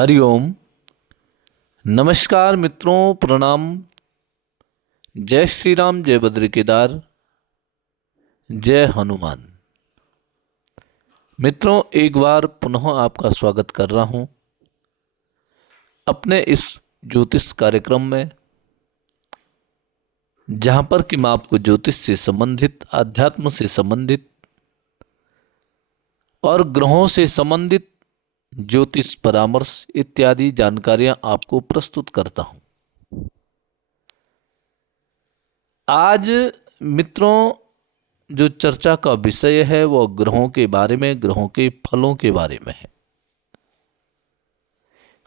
हरिओम। नमस्कार मित्रों, प्रणाम। जय श्री राम, जय बद्री केदार, जय हनुमान। मित्रों, एक बार पुनः आपका स्वागत कर रहा हूं अपने इस ज्योतिष कार्यक्रम में, जहां पर कि मैं आपको ज्योतिष से संबंधित, अध्यात्म से संबंधित और ग्रहों से संबंधित ज्योतिष परामर्श इत्यादि जानकारियां आपको प्रस्तुत करता हूं। आज मित्रों, जो चर्चा का विषय है वह ग्रहों के बारे में, ग्रहों के फलों के बारे में है।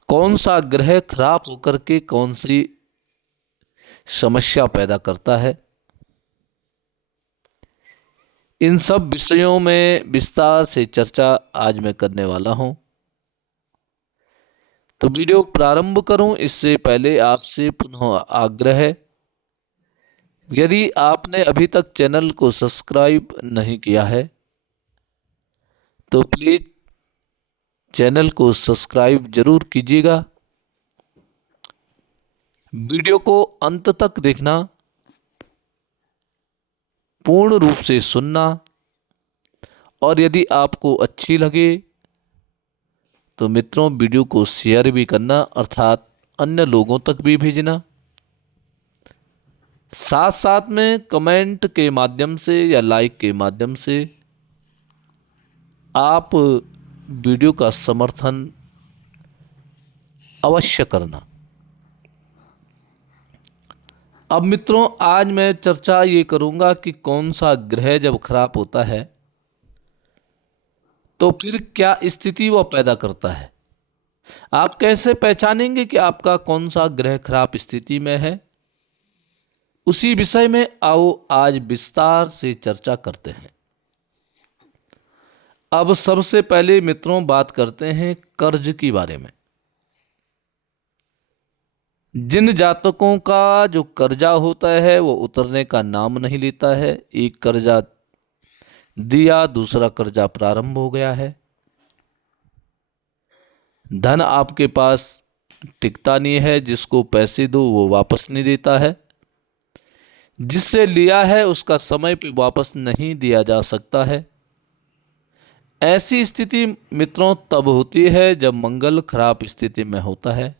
कौन सा ग्रह खराब होकर के कौन सी समस्या पैदा करता है, इन सब विषयों में विस्तार से चर्चा आज मैं करने वाला हूं। तो वीडियो प्रारंभ करूं इससे पहले आपसे पुनः आग्रह है, यदि आपने अभी तक चैनल को सब्सक्राइब नहीं किया है तो प्लीज चैनल को सब्सक्राइब जरूर कीजिएगा। वीडियो को अंत तक देखना, पूर्ण रूप से सुनना, और यदि आपको अच्छी लगे तो मित्रों वीडियो को शेयर भी करना, अर्थात अन्य लोगों तक भी भेजना। साथ साथ में कमेंट के माध्यम से या लाइक के माध्यम से आप वीडियो का समर्थन अवश्य करना। अब मित्रों, आज मैं चर्चा ये करूंगा कि कौन सा ग्रह जब खराब होता है तो फिर क्या स्थिति वह पैदा करता है। आप कैसे पहचानेंगे कि आपका कौन सा ग्रह खराब स्थिति में है, उसी विषय में आओ आज विस्तार से चर्चा करते हैं। अब सबसे पहले मित्रों बात करते हैं कर्ज के बारे में। जिन जातकों का जो कर्जा होता है वो उतरने का नाम नहीं लेता है, एक कर्जा दिया दूसरा कर्जा प्रारंभ हो गया है, धन आपके पास टिकता नहीं है, जिसको पैसे दो वो वापस नहीं देता है, जिससे लिया है उसका समय पे वापस नहीं दिया जा सकता है। ऐसी स्थिति मित्रों तब होती है जब मंगल खराब स्थिति में होता है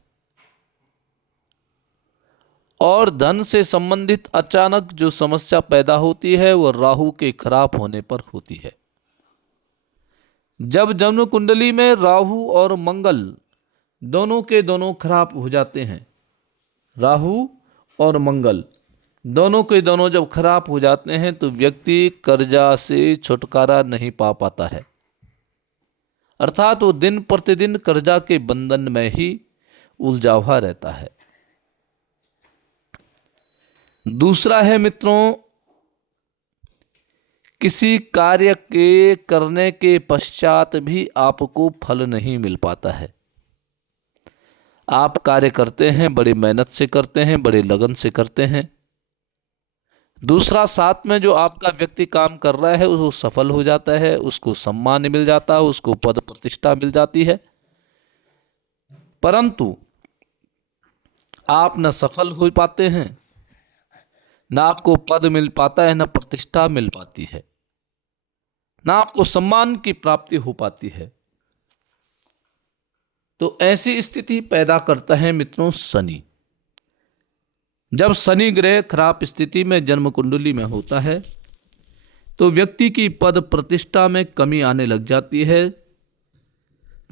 और धन से संबंधित अचानक जो समस्या पैदा होती है वह राहु के खराब होने पर होती है। जब जन्म कुंडली में राहु और मंगल दोनों के दोनों खराब हो जाते हैं, राहु और मंगल दोनों के दोनों जब खराब हो जाते हैं तो व्यक्ति कर्जा से छुटकारा नहीं पा पाता है, अर्थात वो दिन प्रतिदिन कर्जा के बंधन में ही उलझा हुआ रहता है। दूसरा है मित्रों, किसी कार्य के करने के पश्चात भी आपको फल नहीं मिल पाता है। आप कार्य करते हैं, बड़ी मेहनत से करते हैं, बड़े लगन से करते हैं, दूसरा साथ में जो आपका व्यक्ति काम कर रहा है वो सफल हो जाता है, उसको सम्मान मिल जाता है, उसको पद प्रतिष्ठा मिल जाती है, परंतु आप न सफल हो पाते हैं, न आपको पद मिल पाता है, न प्रतिष्ठा मिल पाती है, न आपको सम्मान की प्राप्ति हो पाती है। तो ऐसी स्थिति पैदा करता है मित्रों शनि। जब शनि ग्रह खराब स्थिति में जन्म कुंडली में होता है तो व्यक्ति की पद प्रतिष्ठा में कमी आने लग जाती है,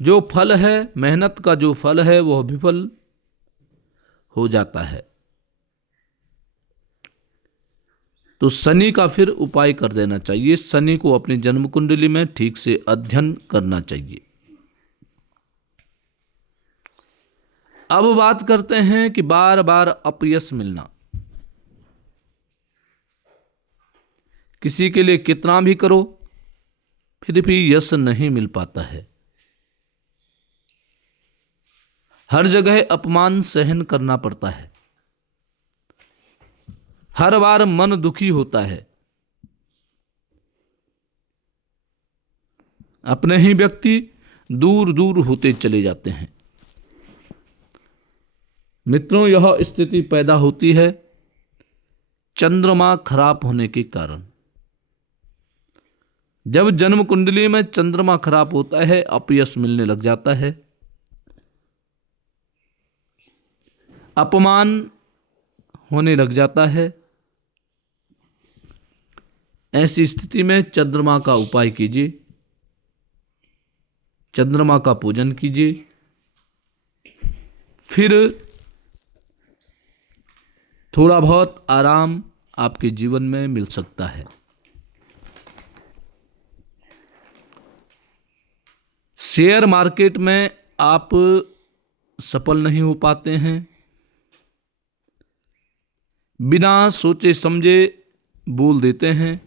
जो फल है, मेहनत का जो फल है वह विफल हो जाता है। तो शनि का फिर उपाय कर देना चाहिए, शनि को अपनी जन्म कुंडली में ठीक से अध्ययन करना चाहिए। अब बात करते हैं कि बार बार अपयश मिलना। किसी के लिए कितना भी करो फिर भी यश नहीं मिल पाता है, हर जगह अपमान सहन करना पड़ता है, हर बार मन दुखी होता है, अपने ही व्यक्ति दूर दूर होते चले जाते हैं। मित्रों, यह स्थिति पैदा होती है चंद्रमा खराब होने के कारण। जब जन्म कुंडली में चंद्रमा खराब होता है, अपयश मिलने लग जाता है, अपमान होने लग जाता है। ऐसी स्थिति में चंद्रमा का उपाय कीजिए, चंद्रमा का पूजन कीजिए, फिर थोड़ा बहुत आराम आपके जीवन में मिल सकता है। शेयर मार्केट में आप सफल नहीं हो पाते हैं, बिना सोचे समझे बोल देते हैं।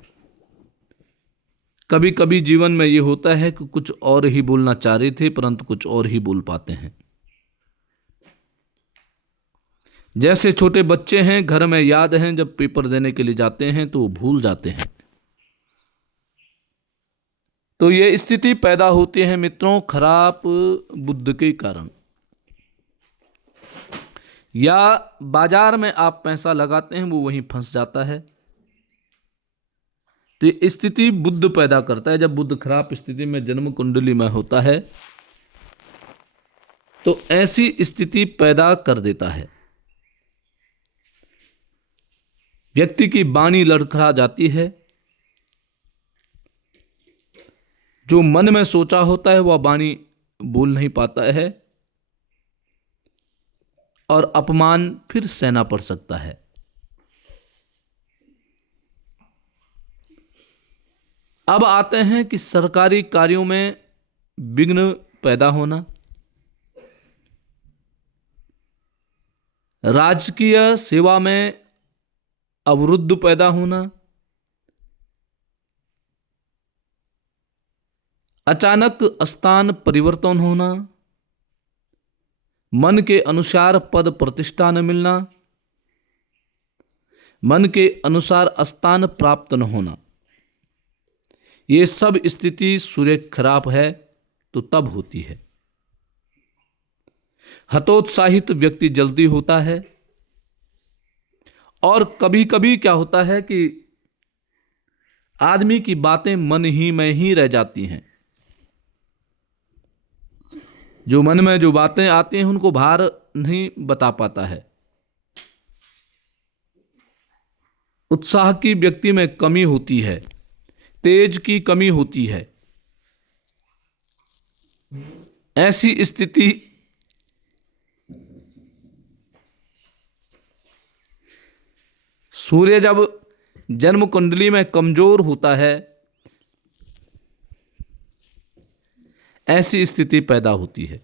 कभी कभी जीवन में ये होता है कि कुछ और ही बोलना चाह रहे थे परंतु कुछ और ही बोल पाते हैं। जैसे छोटे बच्चे हैं, घर में याद हैं, जब पेपर देने के लिए जाते हैं तो वो भूल जाते हैं। तो ये स्थिति पैदा होती है मित्रों खराब बुद्धि के कारण। या बाजार में आप पैसा लगाते हैं, वो वहीं फंस जाता है। तो ये स्थिति बुद्ध पैदा करता है। जब बुद्ध खराब स्थिति में जन्म कुंडली में होता है तो ऐसी स्थिति पैदा कर देता है। व्यक्ति की वाणी लड़खड़ा जाती है, जो मन में सोचा होता है वह वाणी बोल नहीं पाता है और अपमान फिर सहना पड़ सकता है। अब आते हैं कि सरकारी कार्यों में विघ्न पैदा होना, राजकीय सेवा में अवरुद्ध पैदा होना, अचानक स्थान परिवर्तन होना, मन के अनुसार पद प्रतिष्ठा न मिलना, मन के अनुसार स्थान प्राप्त न होना। ये सब स्थिति सूर्य खराब है तो तब होती है। हतोत्साहित व्यक्ति जल्दी होता है और कभी कभी क्या होता है कि आदमी की बातें मन ही में ही रह जाती हैं। जो मन में जो बातें आती हैं उनको बाहर नहीं बता पाता है। उत्साह की व्यक्ति में कमी होती है, तेज की कमी होती है। ऐसी स्थिति सूर्य जब जन्म कुंडली में कमजोर होता है, ऐसी स्थिति पैदा होती है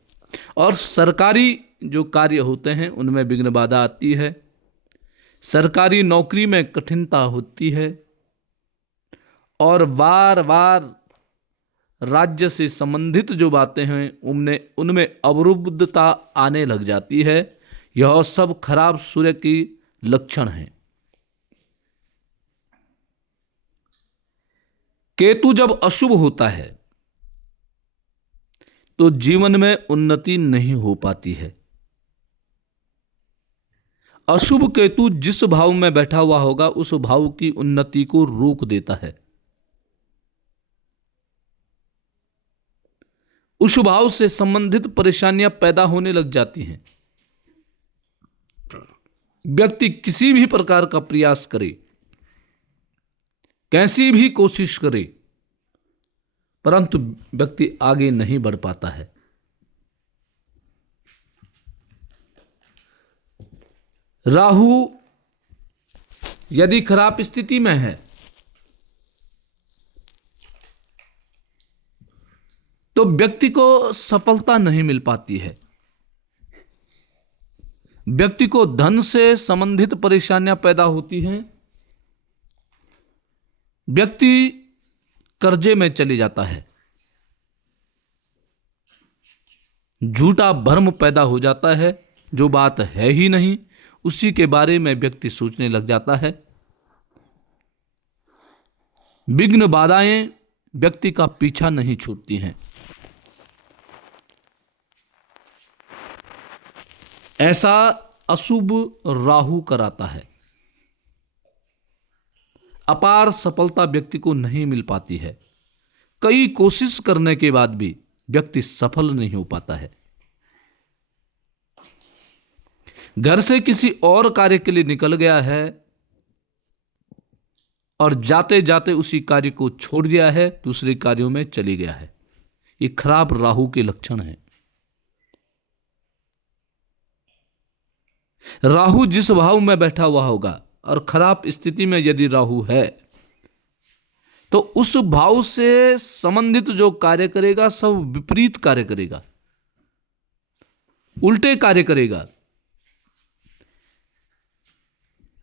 और सरकारी जो कार्य होते हैं उनमें विघ्न बाधा आती है। सरकारी नौकरी में कठिनता होती है और बार बार राज्य से संबंधित जो बातें हैं उनमें अवरुद्धता आने लग जाती है। यह सब खराब सूर्य की लक्षण हैं। केतु जब अशुभ होता है तो जीवन में उन्नति नहीं हो पाती है। अशुभ केतु जिस भाव में बैठा हुआ होगा उस भाव की उन्नति को रोक देता है। उस भाव से संबंधित परेशानियां पैदा होने लग जाती हैं। व्यक्ति किसी भी प्रकार का प्रयास करे, कैसी भी कोशिश करे, परंतु व्यक्ति आगे नहीं बढ़ पाता है। राहु यदि खराब स्थिति में है तो व्यक्ति को सफलता नहीं मिल पाती है। व्यक्ति को धन से संबंधित परेशानियां पैदा होती हैं। व्यक्ति कर्जे में चले जाता है। झूठा भ्रम पैदा हो जाता है, जो बात है ही नहीं उसी के बारे में व्यक्ति सोचने लग जाता है। विघ्न बाधाएं व्यक्ति का पीछा नहीं छूटती हैं। ऐसा अशुभ राहु कराता है। अपार सफलता व्यक्ति को नहीं मिल पाती है। कई कोशिश करने के बाद भी व्यक्ति सफल नहीं हो पाता है। घर से किसी और कार्य के लिए निकल गया है और जाते जाते उसी कार्य को छोड़ दिया है, दूसरे कार्यों में चली गया है। ये खराब राहु के लक्षण हैं। राहु जिस भाव में बैठा हुआ होगा और खराब स्थिति में यदि राहु है तो उस भाव से संबंधित जो कार्य करेगा सब विपरीत कार्य करेगा, उल्टे कार्य करेगा।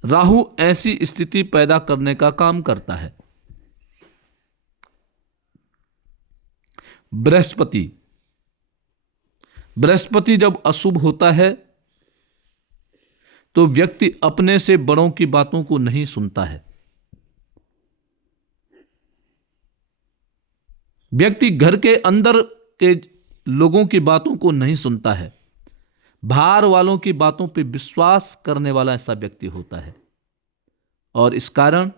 राहु ऐसी स्थिति पैदा करने का काम करता है। बृहस्पति जब अशुभ होता है तो व्यक्ति अपने से बड़ों की बातों को नहीं सुनता है। व्यक्ति घर के अंदर के लोगों की बातों को नहीं सुनता है। बाहर वालों की बातों पर विश्वास करने वाला ऐसा व्यक्ति होता है और इस कारण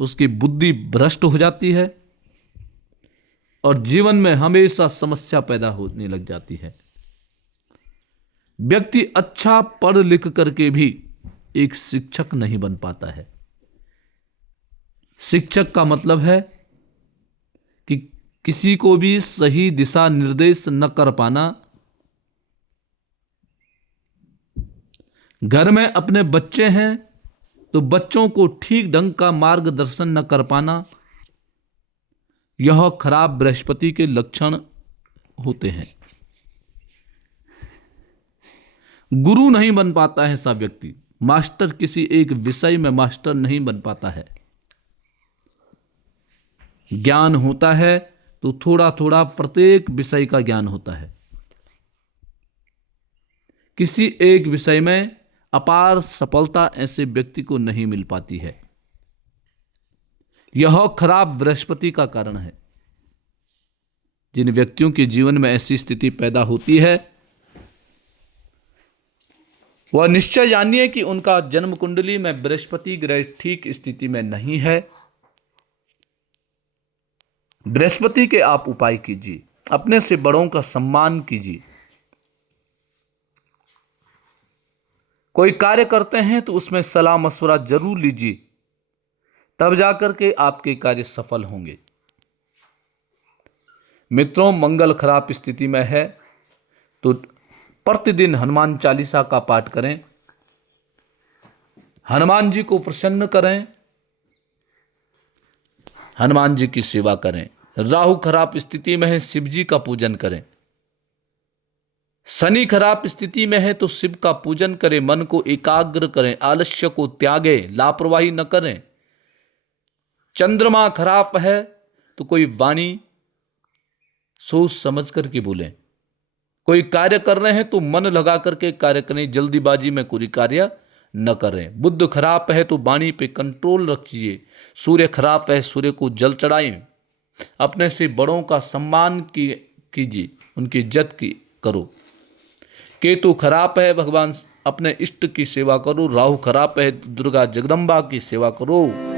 उसकी बुद्धि भ्रष्ट हो जाती है और जीवन में हमेशा समस्या पैदा होने लग जाती है। व्यक्ति अच्छा पढ़ लिख करके भी एक शिक्षक नहीं बन पाता है। शिक्षक का मतलब है कि किसी को भी सही दिशा निर्देश न कर पाना, घर में अपने बच्चे हैं तो बच्चों को ठीक ढंग का मार्गदर्शन न कर पाना, यह खराब बृहस्पति के लक्षण होते हैं। गुरु नहीं बन पाता है ऐसा व्यक्ति, मास्टर किसी एक विषय में मास्टर नहीं बन पाता है। ज्ञान होता है तो थोड़ा थोड़ा प्रत्येक विषय का ज्ञान होता है। किसी एक विषय में अपार सफलता ऐसे व्यक्ति को नहीं मिल पाती है। यह खराब बृहस्पति का कारण है। जिन व्यक्तियों के जीवन में ऐसी स्थिति पैदा होती है वह निश्चय जानिए कि उनका जन्म कुंडली में बृहस्पति ग्रह ठीक स्थिति में नहीं है। बृहस्पति के आप उपाय कीजिए, अपने से बड़ों का सम्मान कीजिए। कोई कार्य करते हैं तो उसमें सलाह मशवरा जरूर लीजिए, तब जाकर के आपके कार्य सफल होंगे। मित्रों, मंगल खराब स्थिति में है तो प्रतिदिन हनुमान चालीसा का पाठ करें, हनुमान जी को प्रसन्न करें, हनुमान जी की सेवा करें। राहु खराब स्थिति में है, शिव जी का पूजन करें। शनि खराब स्थिति में है तो शिव का पूजन करें, मन को एकाग्र करें, आलस्य को त्यागें, लापरवाही न करें। चंद्रमा खराब है तो कोई वाणी सोच समझ करके बोलें। कोई कार्य कर रहे हैं तो मन लगा करके कार्य करें, जल्दीबाजी में कोई कार्य न करें। बुध खराब है तो वाणी पे कंट्रोल रखिए। सूर्य खराब है, सूर्य को जल चढ़ाएं। अपने से बड़ों का सम्मान कीजिए, उनकी इज्जत करो। केतु खराब है, भगवान अपने इष्ट की सेवा करो। राहु खराब है, दुर्गा जगदम्बा की सेवा करो।